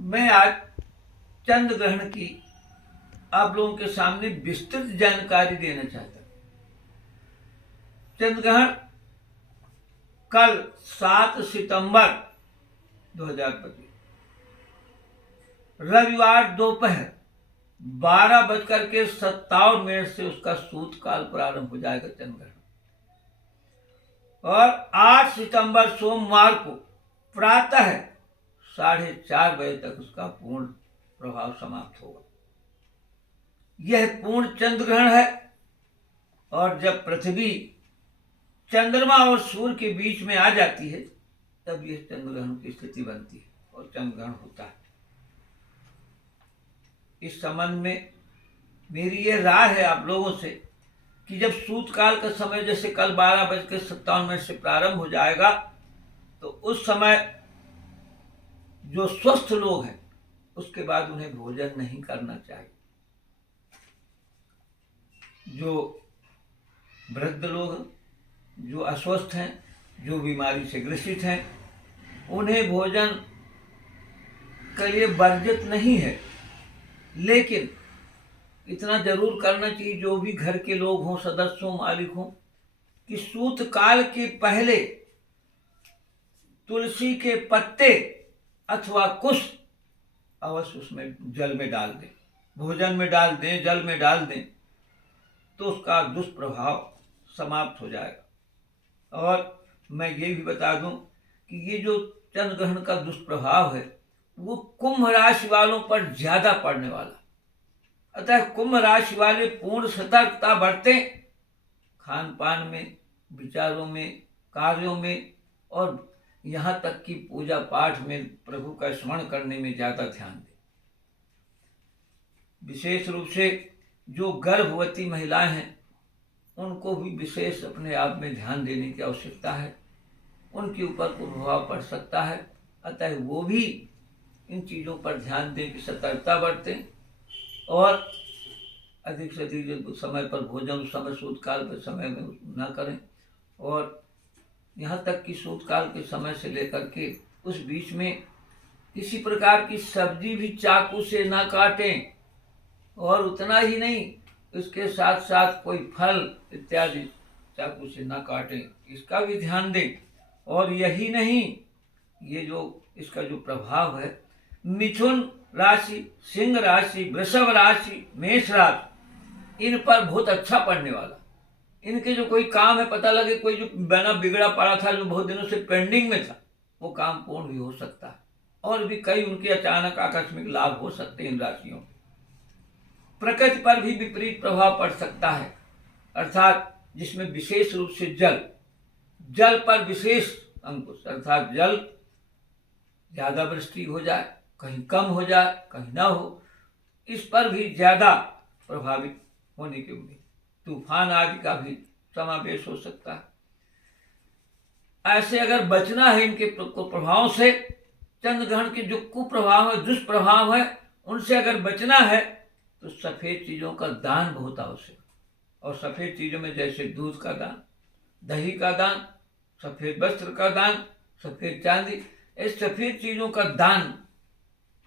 मैं आज चंद्र ग्रहण की आप लोगों के सामने विस्तृत जानकारी देना चाहता हूं। चंद्र ग्रहण कल 7 सितंबर 2025 रविवार दोपहर 12:57 से उसका सूत काल प्रारंभ हो जाएगा चंद्र ग्रहण, और 8 सितंबर सोमवार को प्रातः 4:30 बजे तक उसका पूर्ण प्रभाव समाप्त होगा। यह पूर्ण चंद्र ग्रहण है, और जब पृथ्वी चंद्रमा और सूर्य के बीच में आ जाती है तब यह चंद्र ग्रहण की स्थिति बनती है और चंद्र ग्रहण होता है। इस संबंध में मेरी यह राय है आप लोगों से कि जब सूत काल का समय जैसे कल 12:57 से प्रारंभ हो जाएगा, तो उस समय जो स्वस्थ लोग हैं उसके बाद उन्हें भोजन नहीं करना चाहिए। जो वृद्ध लोग हैं, जो अस्वस्थ हैं, जो बीमारी से ग्रसित हैं, उन्हें भोजन के लिए वर्जित नहीं है, लेकिन इतना जरूर करना चाहिए जो भी घर के लोग हों, सदस्य हों, मालिक हों, कि सूत काल के पहले तुलसी के पत्ते अथवा कुश अवश्य उसमें जल में डाल दें, भोजन में डाल दें, जल में डाल दें, तो उसका दुष्प्रभाव समाप्त हो जाएगा। और मैं ये भी बता दूं कि ये जो चंद्र ग्रहण का दुष्प्रभाव है वो कुंभ राशि वालों पर ज्यादा पड़ने वाला। अतः कुंभ राशि वाले पूर्ण सतर्कता बरतें, खान पान में, विचारों में, कार्यों में, और यहाँ तक कि पूजा पाठ में प्रभु का स्मरण करने में ज्यादा ध्यान दें। विशेष रूप से जो गर्भवती महिलाएं हैं उनको भी विशेष अपने आप में ध्यान देने की आवश्यकता है। उनके ऊपर प्रभाव पड़ सकता है, अतः वो भी इन चीज़ों पर ध्यान दें कि सतर्कता बरतें और अधिक से अधिक समय पर भोजन उस समय सूतकाल के समय में न करें, और यहाँ तक कि सूतकाल के समय से लेकर के उस बीच में किसी प्रकार की सब्जी भी चाकू से ना काटें, और उतना ही नहीं, इसके साथ साथ कोई फल इत्यादि चाकू से ना काटें, इसका भी ध्यान दें। और यही नहीं, ये जो इसका जो प्रभाव है, मिथुन राशि, सिंह राशि, वृषभ राशि, मेष राशि, इन पर बहुत अच्छा पड़ने वाला। इनके जो कोई काम है, पता लगे कोई जो बना बिगड़ा पड़ा था, जो बहुत दिनों से पेंडिंग में था, वो काम पूर्ण भी हो सकता है, और भी कई उनके अचानक आकस्मिक लाभ हो सकते हैं इन राशियों। प्रकृति पर भी विपरीत प्रभाव पड़ सकता है, अर्थात जिसमें विशेष रूप से जल पर विशेष अंकुश, अर्थात जल ज्यादा वृष्टि हो जाए, कहीं कम हो जाए, कहीं ना हो, इस पर भी ज्यादा प्रभावित होने के उम्मीद, तूफान आदि का भी समावेश हो सकता है। ऐसे अगर बचना है इनके प्रभाव से, चंद्र ग्रहण के जो कुप्रभाव है, दुष्प्रभाव है, उनसे अगर बचना है तो सफेद चीजों का दान बहुत आवश्यक। और सफेद चीजों में जैसे दूध का दान, दही का दान, सफेद वस्त्र का दान, सफेद चांदी, इस सफेद चीजों का दान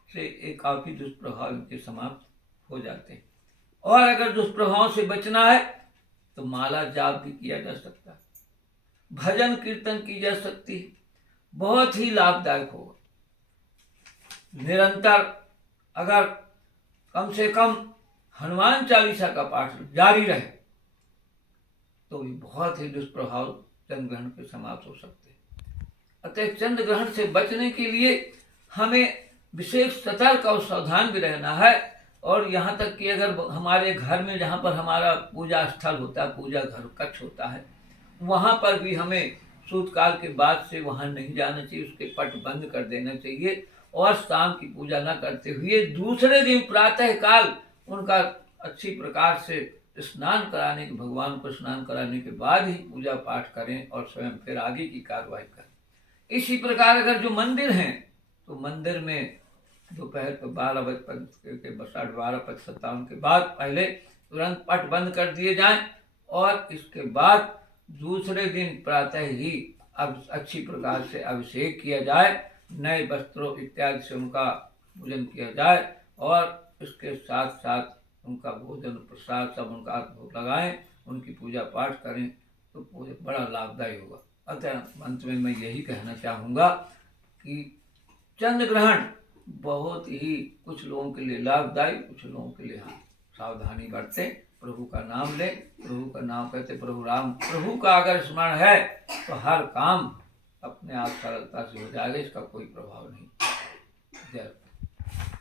से एक काफी दुष्प्रभाव इनके समाप्त हो जाते हैं। और अगर दुष्प्रभाव से बचना है तो माला जाप भी किया जा सकता है, भजन कीर्तन की जा सकती है, बहुत ही लाभदायक होगा। निरंतर अगर कम से कम हनुमान चालीसा का पाठ जारी रहे तो भी बहुत ही दुष्प्रभाव चंद्र ग्रहण के समाप्त हो सकते हैं। अतः चंद्र ग्रहण से बचने के लिए हमें विशेष सतर्क और सावधान भी रहना है। और यहाँ तक कि अगर हमारे घर में जहाँ पर हमारा पूजा स्थल होता है, पूजा घर कक्ष होता है, वहाँ पर भी हमें सूतकाल के बाद से वहाँ नहीं जाना चाहिए, उसके पट बंद कर देना चाहिए, और शाम की पूजा न करते हुए दूसरे दिन प्रातः काल उनका अच्छी प्रकार से स्नान कराने के, भगवान को स्नान कराने के बाद ही पूजा पाठ करें और स्वयं फिर आगे की कार्रवाई करें। इसी प्रकार अगर जो मंदिर हैं तो मंदिर में दोपहर को 12:57 के बाद पहले तुरंत पट बंद कर दिए जाएं, और इसके बाद दूसरे दिन प्रातः ही अब अच्छी प्रकार से अभिषेक किया जाए, नए वस्त्रों इत्यादि से उनका पूजन किया जाए और इसके साथ साथ उनका भोजन प्रसाद सब उनका भोग लगाएं, उनकी पूजा पाठ करें तो पूजा बड़ा लाभदायी होगा। अतः अंत में मैं यही कहना चाहूँगा कि चंद्र ग्रहण बहुत ही कुछ लोगों के लिए लाभदायी, कुछ लोगों के लिए हाँ सावधानी बरतें, प्रभु का नाम लें। प्रभु का नाम कहते प्रभु राम, प्रभु का अगर स्मरण है तो हर काम अपने आप सरलता से हो जाएगा, इसका कोई प्रभाव नहीं। जय